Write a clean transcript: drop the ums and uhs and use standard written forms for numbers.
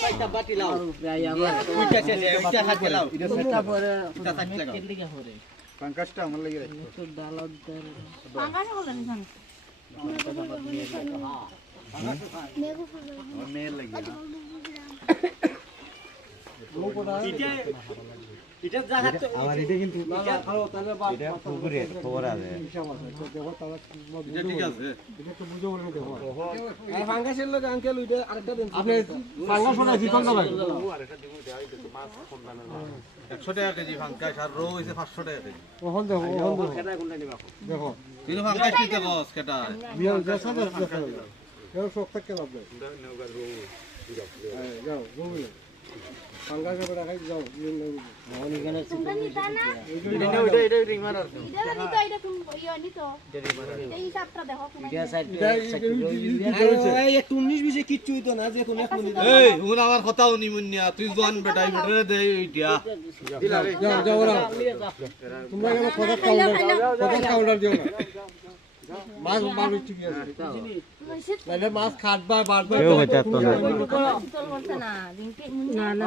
কয়টা বাটি লাও ওইটা চলে ওইটা হাতে লাও এটা সেটা পরে এটা থাকতে লাও কেলিকা পরে পাঙ্কাশটা আমার লাগি রাখো তো ডালা দর পাঙ্কাশ বলেন না মেয়ের লাগি এটা জায়গা তো আমার এটা কিন্তু এটা পুকুরে খবর আছে এটা ঠিক আছে এটা তো বুঝো বলে দেখো এই ফাঙ্গাসের লোক আঙ্কেল ওইটা আরেকটা দেন আপনি ফাঙ্গাস ওনা কি কোন ভাই আরেকটা দিব দেই তো মাছ কম দানা 100 টাকা কেজি ফাঙ্গাস আর রো হইছে 500 টাকা কেজি ওহন দেখো কেটা কোনটা নিবা দেখো তিন ফাঙ্গাস দিতে বস কেটা বিয়াল যা সব দেখো এর শখ থাকে লাগবে নেওগা রো যাও রো পাঙ্গাস করে রাখাই যাও মনি কেন তোমরা নিতা না এটা রিং মারার এটা নিতো এটা তুমি ইয়া নিতো এই হিসাবটা দেখো কোন এটা সাইড এই 19 20 কিচ্ছু হইতো না যে কোন এক মিনিট এই হুন আমার কথা উনি মুন্নিয়া তুই জন বেটাই বেটারে দে এইটা দিলা রে যাও যাও ওরা তোমরা কেন কথা কাউন্টার দিও না মাছ মারু ঠিক আছে তাহলে মাছ খাটবা বারবার কেউ হইতা তো না না না